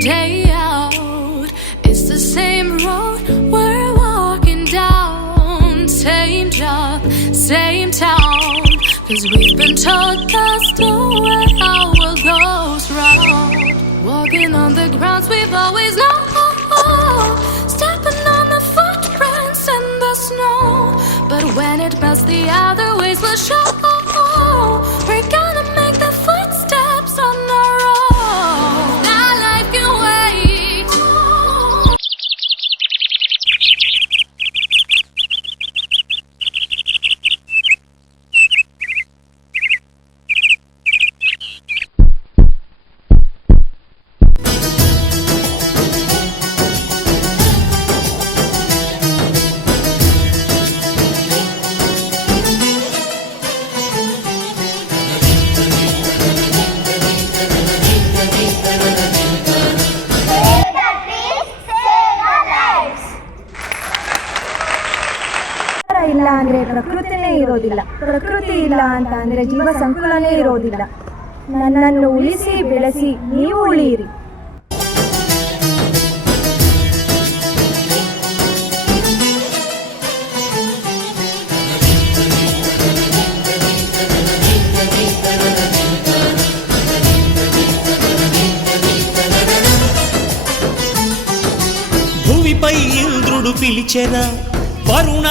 day out. It's the same road we're walking down. Same job, same town. 'Cause we've been told that's the way our world goes round. Walking on the grounds we've always known. Stepping on the footprints in the snow. But when it melts, the other ways will show. We're gonna make the footsteps on our own. Now life can wait. ಇಲ್ಲ ಅಂದರೆ ಪ್ರಕೃತಿನೇ ಇರೋದಿಲ್ಲ, ಪ್ರಕೃತಿ ಇಲ್ಲ ಅಂತ ಅಂದರೆ ಜೀವ ಸಂಕುಲನೇ ಇರೋದಿಲ್ಲ. ನನ್ನನ್ನು ಉಳಿಸಿ ಬೆಳೆಸಿ ನೀವು ಉಳಿಯಿರಿ. భూమిపై ఇంద్రుడు పిలిచెరా వరుణ